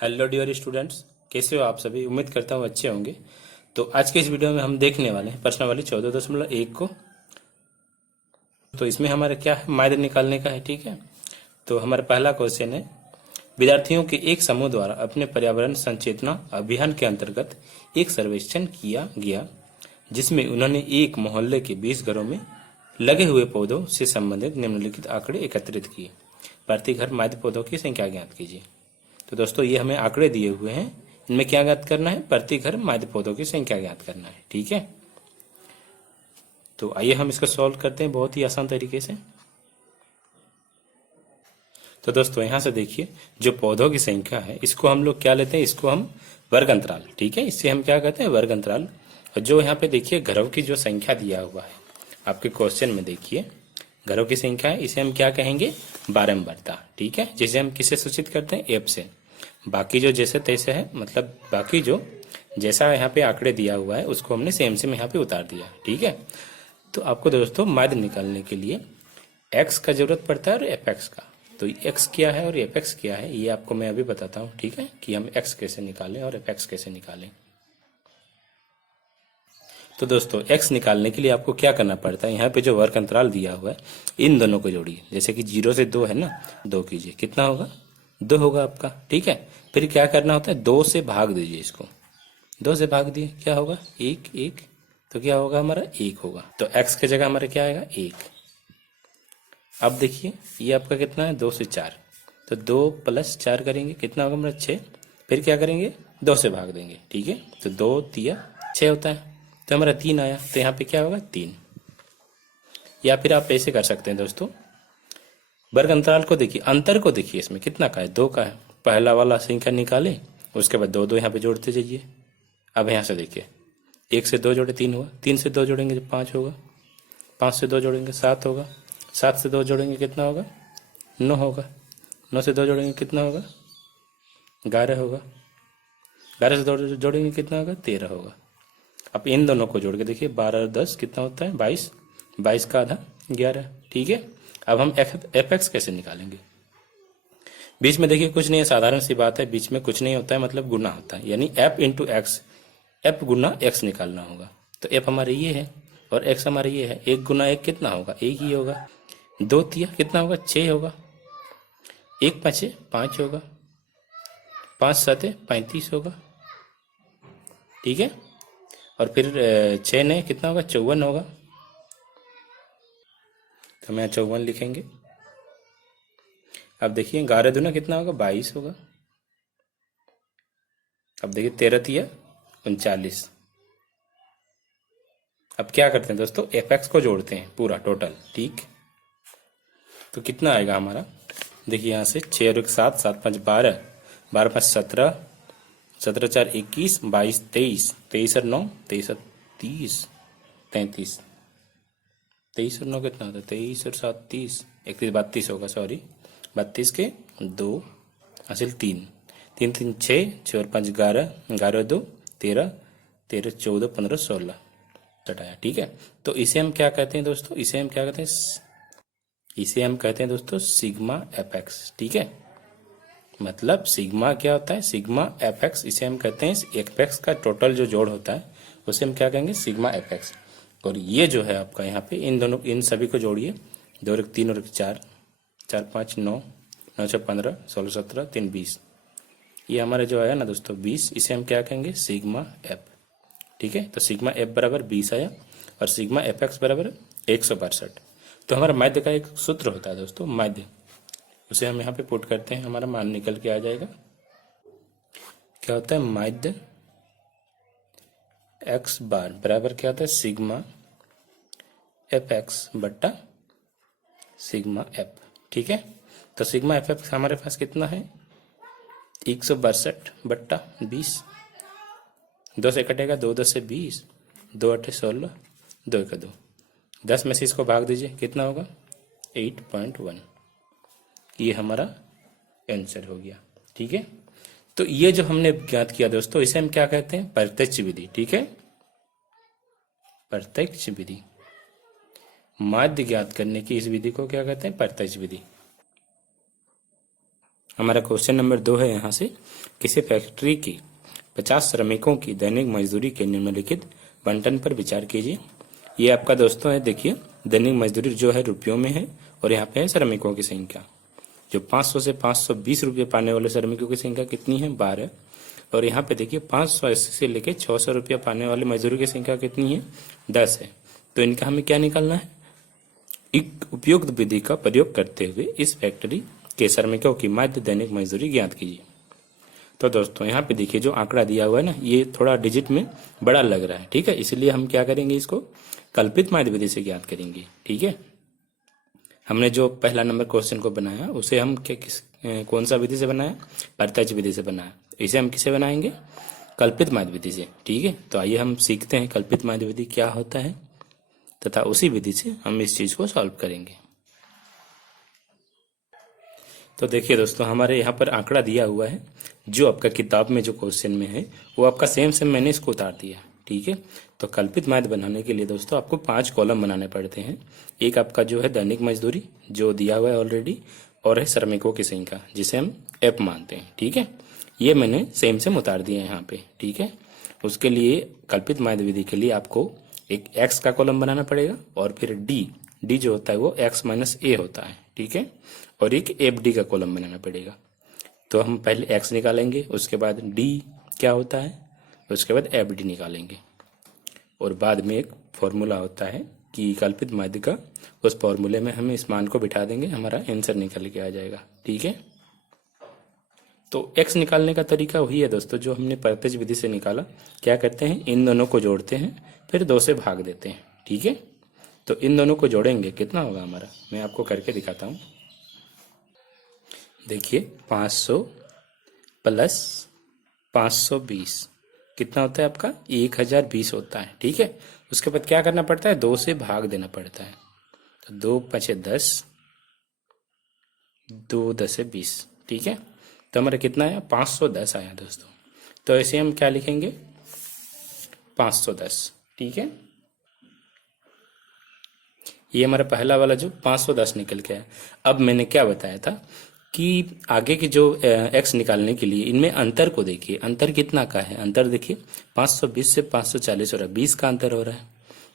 Hello dear students, कैसे हो आप सभी। उम्मीद करता हूँ अच्छे होंगे। तो आज के इस वीडियो में हम देखने वाले हैं प्रश्नावली 14.1 को। तो इसमें हमारा क्या है, माध्य निकालने का है। ठीक है, तो हमारा पहला क्वेश्चन है, विद्यार्थियों के एक समूह द्वारा अपने पर्यावरण संचेतना अभियान के अंतर्गत एक सर्वेक्षण किया गया, जिसमें उन्होंने एक मोहल्ले के 20 घरों में लगे हुए पौधों से संबंधित निम्नलिखित आंकड़े एकत्रित किए। प्रति घर माध्य पौधों की संख्या ज्ञात कीजिए। तो दोस्तों ये हमें आंकड़े दिए हुए हैं, इनमें क्या ज्ञात करना है, प्रति घर माध्य पौधों की संख्या ज्ञात करना है। ठीक है, तो आइए हम इसको सॉल्व करते हैं बहुत ही आसान तरीके से। तो दोस्तों यहाँ से देखिए, जो पौधों की संख्या है इसको हम लोग क्या लेते हैं, इसको हम वर्ग अंतराल, ठीक है, इससे हम क्या कहते हैं, वर्ग अंतराल। और जो यहाँ पे देखिए घरों की जो संख्या दिया हुआ है आपके क्वेश्चन में, देखिए घरों की संख्या है, इसे हम क्या कहेंगे, बारंबारता। ठीक है, जिसे हम किससे सूचित करते हैं, एफ से। बाकी जो जैसे तैसे है, मतलब बाकी जो जैसा यहाँ पे आंकड़े दिया हुआ है उसको हमने सेम सेम यहाँ पे उतार दिया। ठीक है, तो आपको दोस्तों माध्य निकालने के लिए एक्स का जरूरत पड़ता है और एफ एक्स का। तो एक्स क्या है और एफ एक्स क्या है ये आपको मैं अभी बताता हूँ। ठीक है, कि हम एक्स कैसे निकालें और एफ एक्स कैसे निकालें। तो दोस्तों एक्स निकालने के लिए आपको क्या करना पड़ता है, यहाँ पे जो वर्ग अंतराल दिया हुआ है इन दोनों को जोड़िए। जैसे कि 0 से 2 है ना, 2 कीजिए, कितना होगा, 2 होगा आपका। ठीक है, फिर क्या करना होता है, 2 से भाग दीजिए इसको। 2 से भाग दिए, क्या होगा, 1 1, तो क्या होगा हमारा 1 होगा। तो एक्स की जगह हमारा क्या आएगा, 1। अब देखिए ये आपका कितना है, 2 से 4, तो 2 + 4 करेंगे, कितना होगा हमारा 6। फिर क्या करेंगे, 2 से भाग देंगे। ठीक है, तो 2 तिया 6 होता है, तो हमारा 3 आया। तो यहाँ पे क्या होगा, 3। या फिर आप ऐसे कर सकते हैं दोस्तों, वर्ग अंतराल को देखिए, अंतर को देखिए, इसमें कितना का है, 2 का है। पहला वाला संख्या निकाले, उसके बाद 2 2 यहाँ पे जोड़ते जाइए। अब यहाँ से देखिए, 1 से 2 जोड़े 3 हुआ, 3 से 2 जोड़ेंगे तो 5 होगा, 5 से 2 जोड़ेंगे 7 होगा, 7 से 2 जोड़ेंगे कितना होगा, 9 होगा, 9 से 2 जोड़ेंगे कितना होगा, 11 होगा, 11 से 2 जोड़ेंगे कितना होगा, 13 होगा। अब इन दोनों को जोड़ के देखिए, 12 और 10 कितना होता है, 22, 22 का आधा 11। ठीक है, अब हम एफ एक्स कैसे निकालेंगे। बीच में देखिए कुछ नहीं है, साधारण सी बात है, बीच में कुछ नहीं होता है, मतलब गुना होता है, यानी एफ इंटू एक्स, एफ गुना एक्स निकालना होगा। तो एफ हमारे ये है और एक्स हमारे ये है, 1 गुना 1 कितना होगा, 1 ही होगा। 2 तिया कितना होगा, 6 होगा, 1 5 5 होगा, 5 7 35 होगा। ठीक है, और फिर 6 ने कितना होगा, 54 होगा। तो हम यहाँ 54 लिखेंगे। अब देखिए 11 दूना कितना होगा, 22 होगा। अब देखिए 13 तिया 39। अब क्या करते हैं दोस्तों, एफ एक्स को जोड़ते हैं पूरा टोटल। ठीक, तो कितना आएगा हमारा, देखिए यहाँ से 6 और 1 7, 7 5 12, 12 5 17, 17 4 21, 22 23, 23 और 9 23 और 30 33, 23 और 9 कितना होता है, 23 और 7 30, 31 32 होगा, सॉरी 32 के 2 हासिल 3, 3 3 6, 6 और 5 11, 11 और 2 13, 13 14 15 16 हटाया। ठीक है, तो इसे हम क्या कहते हैं दोस्तों, इसे हम क्या कहते हैं, इसे हम कहते हैं दोस्तों सिग्मा एफ एक्स। ठीक है, मतलब सिग्मा क्या होता है, सिग्मा एफ एक्स, इसे हम कहते हैं एफ एक्स का टोटल जो जोड़ होता है उसे हम क्या कहेंगे, सिग्मा एफ एक्स। और ये जो है आपका यहाँ पे इन दोनों, इन सभी को जोड़िए, 2 और 1 3 और 1 4, 4 5 9, 9 6 15, 16 17 3 20, ये हमारा जो आया ना दोस्तों 20, इसे हम क्या कहेंगे, सिग्मा एफ। ठीक है, तो सिग्मा एफ बराबर 20 आया और सिग्मा एफ एक्स बराबर 162। तो हमारा माध्य का एक सूत्र होता है दोस्तों, माध्य, उसे हम यहाँ पे पुट करते हैं, हमारा मान निकल के आ जाएगा। क्या होता है, माध्य एक्स बार बराबर क्या होता है, सिग्मा एफ एक्स बट्टा सिग्मा एफ। ठीक है, तो सिग्मा एफ एक्स हमारे पास कितना है, 162 बट्टा 20, 2 से कटेगा, 2 10 से 20, 2 8 16, 2 1 2, 10 में से इसको भाग दीजिए, कितना होगा 8.1। ये हमारा आंसर हो गया। ठीक है, तो ये जो हमने ज्ञात किया दोस्तों, इसे हम क्या कहते हैं, प्रत्यक्ष विधि। ठीक है, प्रत्यक्ष विधि, माध्य ज्ञात करने की इस विधि को क्या कहते हैं, प्रत्यक्ष विधि। हमारा क्वेश्चन नंबर 2 है यहाँ से, किसी फैक्ट्री की 50 श्रमिकों की दैनिक मजदूरी के निम्नलिखित बंटन पर विचार कीजिए। ये आपका दोस्तों है, देखिए दैनिक मजदूरी जो है रुपयों में है और यहाँ पे है श्रमिकों की संख्या। जो 500 से 520 रुपये पाने वाले श्रमिकों की संख्या कितनी है, 12। और यहाँ पे देखिए 580 से लेके 600 रुपया पाने वाले मजदूरों की संख्या कितनी है, 10 है। तो इनका हमें क्या निकालना है, एक उपयुक्त विधि का प्रयोग करते हुए इस फैक्ट्री के श्रमिकों की माध्य दैनिक मजदूरी ज्ञात कीजिए। तो दोस्तों यहाँ पे देखिए जो आंकड़ा दिया हुआ है ना, ये थोड़ा डिजिट में बड़ा लग रहा है, ठीक है, इसलिए हम क्या करेंगे, इसको कल्पित माध्य विधि से ज्ञात करेंगे। ठीक है, हमने जो पहला नंबर क्वेश्चन को बनाया उसे हम कौन सा विधि से बनाया, प्रत्यक्ष विधि से बनाया। इसे हम किसे बनाएंगे, कल्पित माध्य विधि से। ठीक है, तो आइए हम सीखते हैं कल्पित माध्य विधि क्या होता है तथा उसी विधि से हम इस चीज को सॉल्व करेंगे। तो देखिए दोस्तों, हमारे यहाँ पर आंकड़ा दिया हुआ है, जो आपका किताब में जो क्वेश्चन में है वो आपका सेम मैंने इसको उतार दिया। ठीक है, तो कल्पित माध्य बनाने के लिए दोस्तों आपको 5 कॉलम बनाने पड़ते हैं। एक आपका जो है दैनिक मजदूरी जो दिया हुआ है ऑलरेडी, और है श्रमिकों की संख्या जिसे हम एफ मानते हैं। ठीक है, ये मैंने सेम उतार दिया है यहाँ पे। ठीक है, उसके लिए कल्पित माध्य विधि के लिए आपको एक एक्स का कॉलम बनाना पड़ेगा और फिर डी जो होता है वो एक्स माइनस ए होता है। ठीक है, और एक एफ डी का कॉलम बनाना पड़ेगा। तो हम पहले एक्स निकालेंगे, उसके बाद डी क्या होता है, उसके बाद एफ डी निकालेंगे, और बाद में एक फॉर्मूला होता है कि कल्पित माध्य का, उस फॉर्मूले में हम इस मान को बिठा देंगे, हमारा आंसर निकल के आ जाएगा। ठीक है, तो एक्स निकालने का तरीका वही है दोस्तों जो हमने प्रत्यक्ष विधि से निकाला। क्या करते हैं, इन दोनों को जोड़ते हैं, फिर 2 से भाग देते हैं। ठीक है, तो इन दोनों को जोड़ेंगे, कितना होगा हमारा, मैं आपको करके दिखाता हूँ। देखिए 500 प्लस 520 कितना होता है आपका, 1020 होता है। ठीक है, उसके बाद क्या करना पड़ता है, 2 से भाग देना पड़ता है। तो 2 5 10, 2 10 20। ठीक है, तो हमारा कितना आया, 510 आया दोस्तों। तो ऐसे हम क्या लिखेंगे, 510। ठीक है, ये हमारा पहला वाला जो 510 निकल के आया। अब मैंने क्या बताया था कि आगे की जो एक्स निकालने के लिए इनमें अंतर को देखिए, अंतर कितना का है, अंतर देखिए 520 से 540 हो रहा है, 20 का अंतर हो रहा है।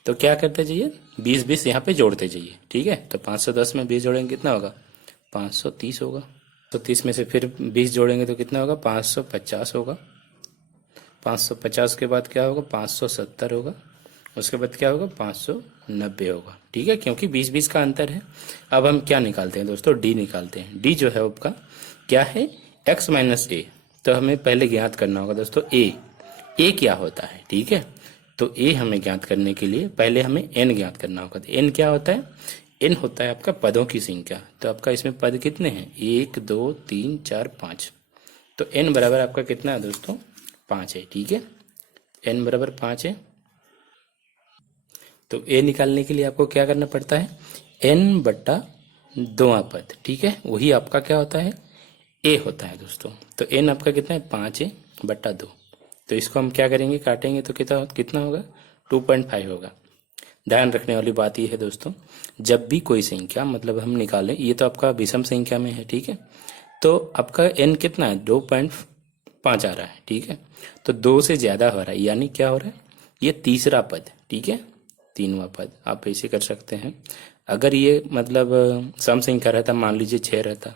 तो क्या करते जाइए, 20 यहाँ पे जोड़ते जाइए। ठीक है, तो 510 में 20 जोड़ेंगे कितना होगा, 530 होगा। तो 30 में से फिर 20 जोड़ेंगे तो कितना होगा, 550 होगा। 550 के बाद क्या होगा, 570 होगा। उसके बाद क्या होगा, 590 होगा। ठीक है, क्योंकि 20 का अंतर है। अब हम क्या निकालते हैं दोस्तों, डी निकालते हैं। डी जो है आपका क्या है, एक्स माइनस ए। तो हमें पहले ज्ञात करना होगा दोस्तों ए क्या होता है। ठीक है, तो ए हमें ज्ञात करने के लिए पहले हमें एन ज्ञात करना होगा। तो एन क्या होता है, एन होता है आपका पदों की संख्या। तो आपका इसमें पद कितने हैं, 1 2 3 4 5। तो एन बराबर आपका कितना है दोस्तों, 5 है। ठीक है, एन बराबर 5 है। तो ए निकालने के लिए आपको क्या करना पड़ता है, एन बट्टा 2 पद। ठीक है, वही आपका क्या होता है, ए होता है दोस्तों। तो एन आपका कितना है, 5 है बट्टा 2। तो इसको हम क्या करेंगे, काटेंगे तो कितना होगा, 2.5 होगा। ध्यान रखने वाली बात यह है दोस्तों, जब भी कोई संख्या मतलब हम निकालें, ये तो आपका विषम संख्या में है। ठीक है, तो आपका एन कितना है, 2.5 आ रहा है। ठीक है, तो 2 से ज्यादा हो रहा है, यानी क्या हो रहा है, ये तीसरा पद। ठीक है, 3वां पद आप ऐसे कर सकते हैं। अगर ये मतलब सम संख्या रहता, मान लीजिए 6 रहता,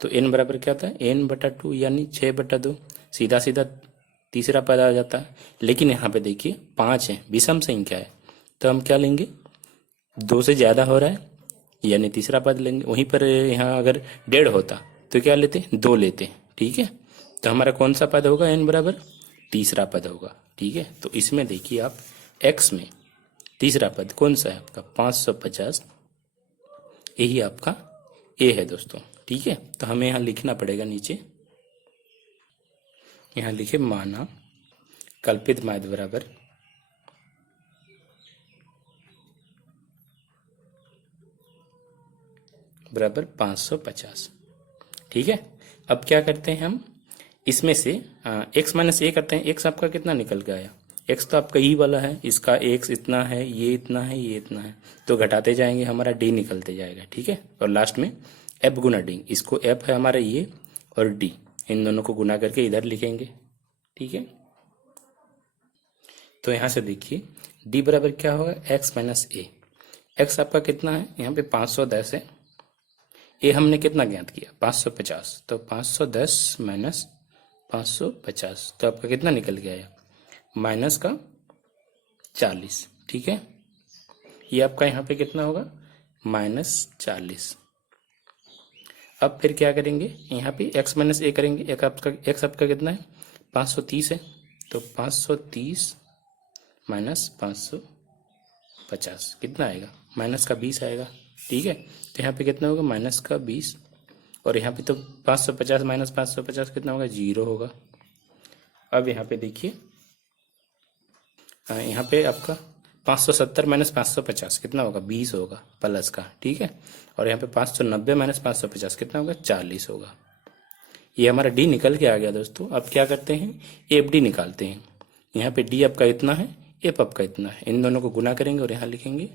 तो एन बराबर क्या होता है, एन बटा 2 यानी 6 बटा 2, सीधा सीधा तीसरा पद आ जाता है। लेकिन यहाँ पे देखिए 5 है, विषम संख्या है, तो हम क्या लेंगे, 2 से ज्यादा हो रहा है यानी तीसरा पद लेंगे। वहीं पर यहाँ अगर 1.5 होता तो क्या लेते, 2 लेते। ठीक है, तो हमारा कौन सा पद होगा, एन बराबर तीसरा पद होगा। ठीक है, तो इसमें देखिए आप एक्स में तीसरा पद कौन सा है आपका, 550, यही आपका ए है दोस्तों। ठीक है, तो हमें यहाँ लिखना पड़ेगा, नीचे यहाँ लिखे माना कल्पित माध्य बराबर बराबर 550। ठीक है, अब क्या करते हैं हम, इसमें से एक्स माइनस ए करते हैं। एक्स आपका कितना निकल के आया, एक्स तो आपका ई वाला है, इसका एक्स इतना है, ये इतना है, ये इतना है, तो घटाते जाएंगे, हमारा डी निकलते जाएगा। ठीक है, और लास्ट में एफ गुना डी, इसको एफ है हमारा ये और डी, इन दोनों को गुना करके इधर लिखेंगे। ठीक है, तो यहाँ से देखिए डी बराबर क्या होगा, एक्स माइनस ए। एक्स आपका कितना है, यहाँ पे 510 है, ए हमने कितना ज्ञात किया 550, तो 510 माइनस 550, तो आपका कितना निकल गया है, माइनस का 40। ठीक है, ये आपका यहाँ पे कितना होगा, -40। अब फिर क्या करेंगे, यहाँ पे x माइनस ए करेंगे। x आपका कितना है, 530 है, तो 530 माइनस 550 कितना आएगा, माइनस का 20 आएगा। ठीक है, तो यहाँ पे कितना होगा, माइनस का 20, और यहाँ पे तो 550 माइनस 550 कितना होगा, 0 होगा। अब यहाँ पे देखिए, यहाँ पे आपका 570 माइनस 550 कितना होगा, 20 होगा प्लस का। ठीक है, और यहाँ पे 590 माइनस 550 कितना होगा, 40 होगा। ये हमारा डी निकल के आ गया दोस्तों। अब क्या करते हैं, एफ डी निकालते हैं। यहाँ पे डी आपका इतना है, एफ आपका इतना है, इन दोनों को गुना करेंगे और यहाँ लिखेंगे,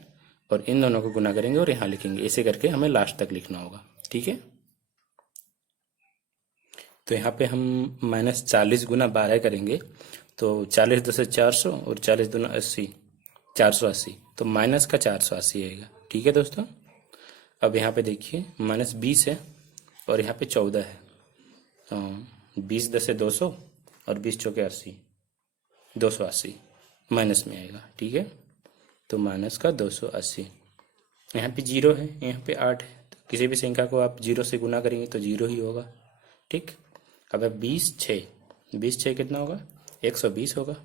और इन दोनों को गुना करेंगे और यहाँ लिखेंगे। ऐसे करके हमें लास्ट तक लिखना होगा। ठीक है, तो यहाँ पे हम -40 गुना 12 करेंगे, तो 40 10 400 और 40 दूना 80, 480, तो माइनस का 480 आएगा। ठीक है दोस्तों, अब यहाँ पे देखिए -20 है और यहाँ पे 14 है, 20 10 200 और 20 चौके 80, 280 माइनस में आएगा। ठीक है, तो माइनस का 280। यहाँ पे 0 है, यहाँ पे 8 है, तो किसी भी संख्या को आप 0 से गुना करेंगे तो 0 ही होगा। ठीक, अब 20 6 कितना होगा, 120 होगा।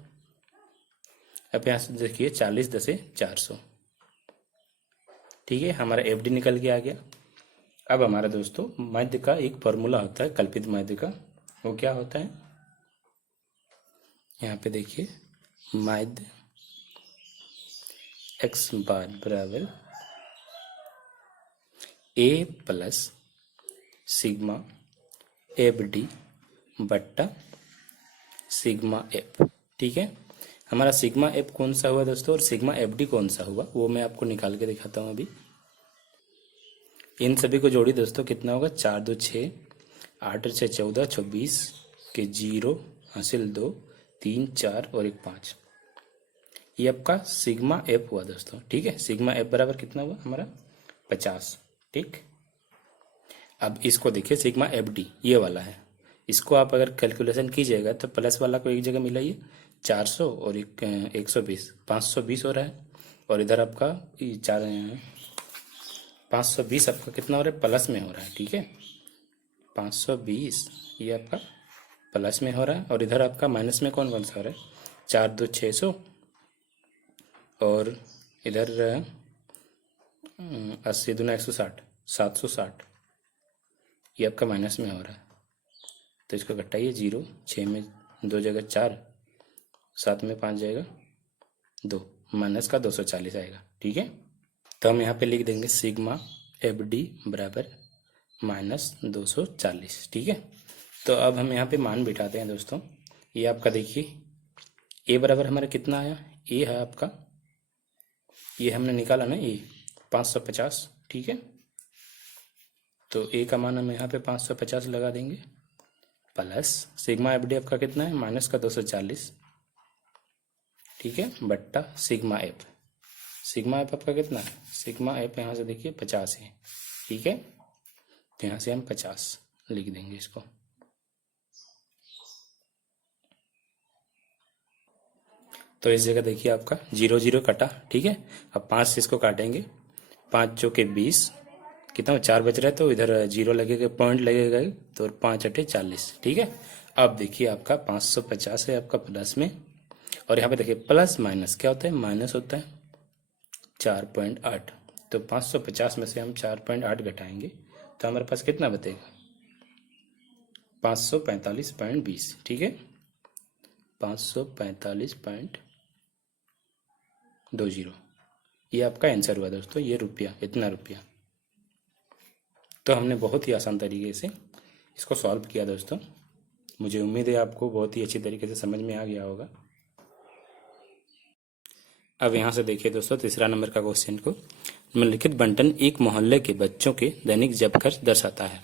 अब यहाँ से देखिए 40 10 400। ठीक है, हमारा एफ डी निकल के आ गया। अब हमारा दोस्तों माध्य का एक फॉर्मूला होता है, कल्पित माध्य का, वो क्या होता है, यहाँ पे देखिए माध्य x बार बराबर a plus sigma F D बट्टा सिग्मा एफ। ठीक है, हमारा सिग्मा एफ कौन सा हुआ दोस्तों और सिग्मा एफ डी कौन सा हुआ, वो मैं आपको निकाल के दिखाता हूँ अभी। इन सभी को जोड़ी दोस्तों, कितना होगा, 4 2 6, 8 6 14, 26 के 0 हासिल 2 3 4 और 1 5। ये आपका सिग्मा एफ हुआ दोस्तों। ठीक है, सिग्मा एफ बराबर कितना हुआ हमारा, 50। ठीक, अब इसको देखिए सिग्मा एफ डी ये वाला है, इसको आप अगर कैलकुलेशन कीजिएगा तो प्लस वाला को एक जगह मिलाइए, 400 और 120, 520 हो रहा है, और इधर आपका 520 आपका कितना हो रहा है, प्लस में हो रहा है। ठीक है, 520 ये आपका प्लस में हो रहा है, और इधर आपका माइनस में कौन कौन सा हो रहा है, 4 2 600, और इधर 80 दूना 160, 760, ये आपका माइनस में हो रहा है। तो इसको घटाइए, 0 6 में 2 जगह 4, 7 में 5 जाएगा 2, माइनस का 240 आएगा। ठीक है, तो हम यहाँ पे लिख देंगे सिग्मा एफ डी बराबर -240। ठीक है, तो अब हम यहाँ पे मान बिठाते हैं दोस्तों। ये आपका देखिए ए बराबर हमारा कितना आया, ए है आपका, ये हमने निकाला ना, ए 550। ठीक है, तो ए का मान हम यहाँ पे 550 लगा देंगे, प्लस सिग्मा एफ डी आपका कितना है, माइनस का 240। ठीक है, बट्टा सिग्मा एफ, सिग्मा एफ आपका कितना है, सिग्मा एफ यहाँ से देखिए 50 है। ठीक है, तो यहाँ से हम 50 लिख देंगे इसको। तो इस जगह देखिए आपका 0 0 कटा। ठीक है, अब 5 से इसको काटेंगे, 5 चौके 20, कितना 4 बच रहा है, तो इधर 0 लगेगा, पॉइंट लगेगा, तो 5 8 40। ठीक है, अब देखिए आपका 550 है आपका प्लस में, और यहाँ पे देखिए प्लस माइनस क्या होता है, माइनस होता है, 4.8। तो 550 में से हम 4.8 घटाएंगे तो हमारे पास कितना बचेगा, 545.20। ठीक है, 545.20, ये आपका आंसर हुआ दोस्तों, ये रुपया, इतना रुपया। तो हमने बहुत ही आसान तरीके से इसको सॉल्व किया दोस्तों। मुझे उम्मीद है आपको बहुत ही अच्छी तरीके से समझ में आ गया होगा। अब यहाँ से देखिए दोस्तों तीसरा नंबर का क्वेश्चन को, निम्नलिखित बंटन एक मोहल्ले के बच्चों के दैनिक जब खर्च दर्शाता है।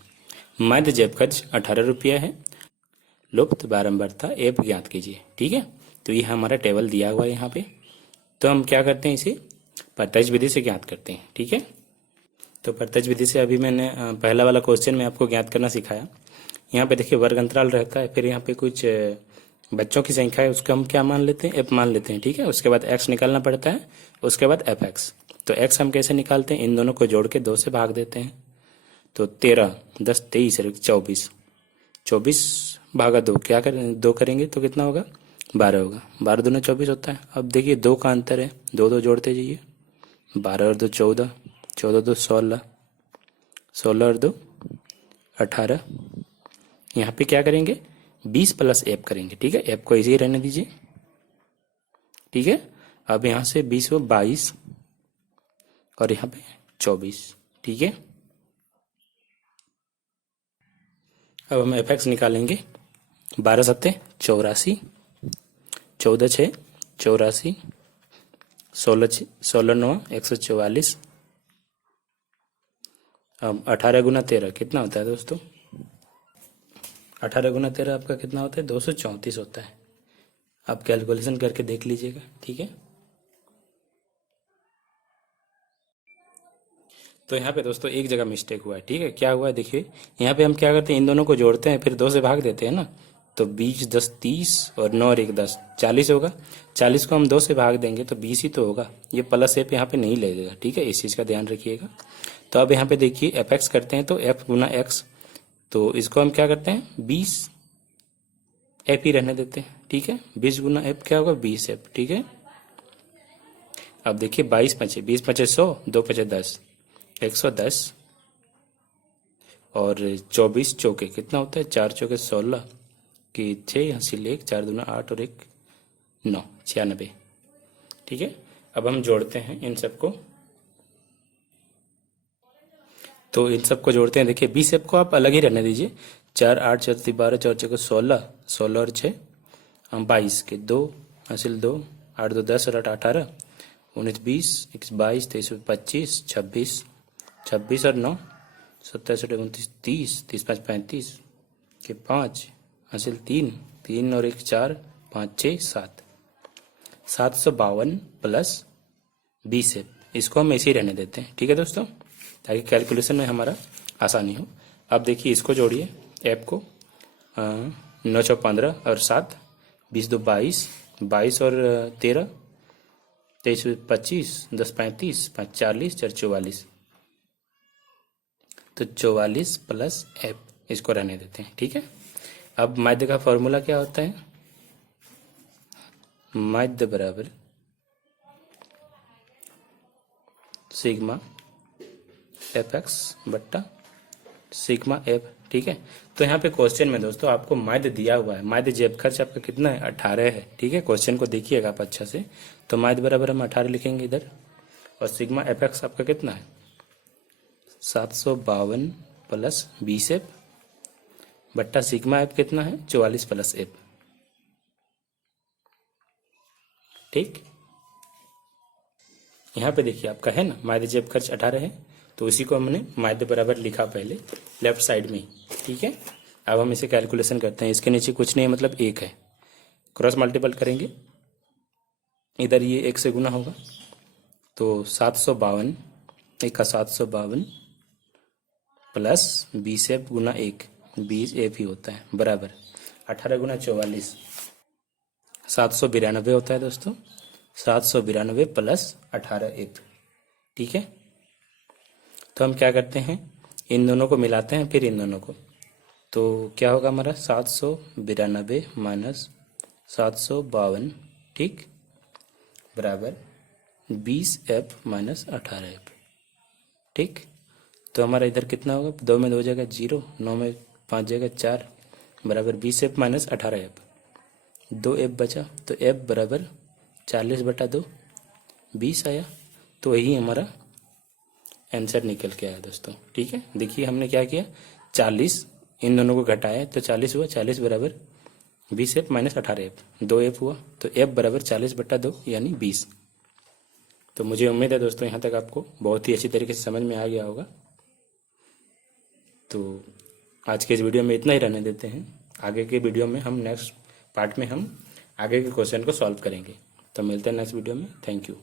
माध्य जेब खर्च 18 रुपया है। लुप्त बारंबारता एफ ज्ञात कीजिए। ठीक है, तो ये हमारा टेबल दिया हुआ है यहाँ पे। तो हम क्या करते हैं, इसे प्रत्यक्ष विधि से ज्ञात करते हैं। ठीक है, तो प्रत्यक्ष विधि से अभी मैंने पहला वाला क्वेश्चन में आपको ज्ञात करना सिखाया। यहाँ पे देखिए वर्ग अंतराल रहता है, फिर यहाँ पे कुछ बच्चों की संख्या है, उसका हम क्या मान लेते हैं, एफ मान लेते हैं। ठीक है, उसके बाद एक्स निकालना पड़ता है, उसके बाद एफ एक्स। तो एक्स हम कैसे निकालते हैं, इन दोनों को जोड़ के 2 से भाग देते हैं। तो 13, 10, 23, 24, 24 भागा 2, क्या करें, 2 करेंगे तो कितना होगा, 12 होगा। 12 दूना 24 होता है। अब देखिए 2 का अंतर है, 2 जोड़ते जाइए, 12 और 2 14, 14 2 16, 16 और 2 18। यहाँ पे क्या करेंगे, 20 प्लस एफ करेंगे। ठीक है, एफ को इसी रहने दीजिए। ठीक है, अब यहाँ से 20 को 22 और यहाँ पे 24। ठीक है, अब हम एफ एक्स निकालेंगे। 12 सत्ते 84, 14 6 84, 16 9 144। अब 18 गुना 13 कितना होता है दोस्तों, 18 गुना 13 आपका कितना होता है, 234 होता है। आप कैलकुलेशन करके देख लीजिएगा। ठीक है, तो यहाँ पे दोस्तों एक जगह मिस्टेक हुआ है। ठीक है, क्या हुआ है देखिए, यहाँ पे हम क्या करते हैं, इन दोनों को जोड़ते हैं, फिर 2 से भाग देते हैं ना। तो 20 10 30 और 9 और 1 10, 40 होगा। 40 को हम 2 से भाग देंगे तो 20 ही तो होगा। ये प्लस एफ यहाँ पे नहीं लगेगा। ठीक है, इस चीज़ का ध्यान रखिएगा। तो अब यहाँ पे देखिए एफ एक्स करते हैं, तो एफ गुना एक्स, तो इसको हम क्या करते हैं, 20 एफ ही रहने देते हैं। ठीक है, 20 गुना एफ क्या होगा, 20 एफ। ठीक है, अब देखिए 22 पचे 20 पचे 100, 2 पचे 10, 110 और 24 चौके कितना होता है, 4 चौके 16 की 6, यहाँ से 1 4 दूना 8 और 1 9, 96। ठीक है, अब हम जोड़ते हैं इन सबको। तो इन सबको जोड़ते हैं। देखिए 20 एफ को आप अलग ही रहने दीजिए। 4 8 4 12 4 चौके 16, 16 और 6 22 के 2 हासिल 2, 8 2 10 और 8 18, 19 20 21 22 23 25 26, 26 और 9 27 और 29 30, 30 5 35 के 5 हासिल 3, 3 और 1 4, 5 6 7, 752 प्लस 20 एफ। इसको हम ऐसे ही रहने देते हैं। ठीक है दोस्तों, ताकि कैलकुलेशन में हमारा आसानी हो। अब देखिए इसको जोड़िए, एफ को 9 6 15 और 7, 20 2 22, 22 और 13, 23 25, 10 35, 5 40, 4 44। तो 44 प्लस एफ, इसको रहने देते हैं। ठीक है, अब माध्य का फॉर्मूला क्या होता है, माध्य बराबर सिग्मा एफ एक्स बट्टा सिग्मा एफ। ठीक है, तो यहाँ पे क्वेश्चन में दोस्तों आपको माध्य दिया हुआ है। माध्य जेब खर्च आपका कितना है, 18 है। ठीक है, क्वेश्चन को देखिएगा आप अच्छा से। तो माध्य बराबर हम 18 लिखेंगे इधर, और सिग्मा एफ एक्स आपका कितना है, 752 प्लस 20 एफ बट्टा सिग्मा एफ कितना है, 44 प्लस एफ। ठीक, यहाँ पे देखिए आपका है ना, माध्य जेब खर्च 18 है, तो इसी को हमने माध्य बराबर लिखा पहले लेफ्ट साइड में ही। ठीक है, अब हम इसे कैलकुलेशन करते हैं। इसके नीचे कुछ नहीं है, मतलब 1 है, क्रॉस मल्टीपल करेंगे, इधर ये 1 से गुना होगा, तो 752, 1 का 752 प्लस 20 एफ गुना 1, 20 एफ ही होता है, बराबर 18 गुना 44, 792 होता है दोस्तों। 792 प्लस 18 एफ। ठीक है, तो हम क्या करते हैं, इन दोनों को मिलाते हैं, फिर इन दोनों को, तो क्या होगा हमारा 792 माइनस 752, ठीक, बराबर 20 एफ माइनस 18 एफ। ठीक, तो हमारा इधर कितना होगा, 2 में 2 हो जाएगा 0, 9 में 5 जाएगा 4, बराबर 20 एफ माइनस 18 एफ। 2 एफ बचा, तो एफ बराबर 40 बटा 2, 20 आया। तो यही हमारा आंसर निकल के आया दोस्तों। ठीक है, देखिए हमने क्या किया, 40 इन दोनों को घटाया तो 40 हुआ, 40 बराबर 20 एफ माइनस 18 एफ, 2 एफ हुआ, तो एफ बराबर 40 बटा 2 यानी 20। तो मुझे उम्मीद है दोस्तों यहाँ तक आपको बहुत ही अच्छी तरीके से समझ में आ गया होगा। तो आज के इस वीडियो में इतना ही रहने देते हैं। आगे के वीडियो में हम नेक्स्ट पार्ट में हम आगे के क्वेश्चन को सॉल्व करेंगे। तो मिलते हैं नेक्स्ट वीडियो में। Thank you.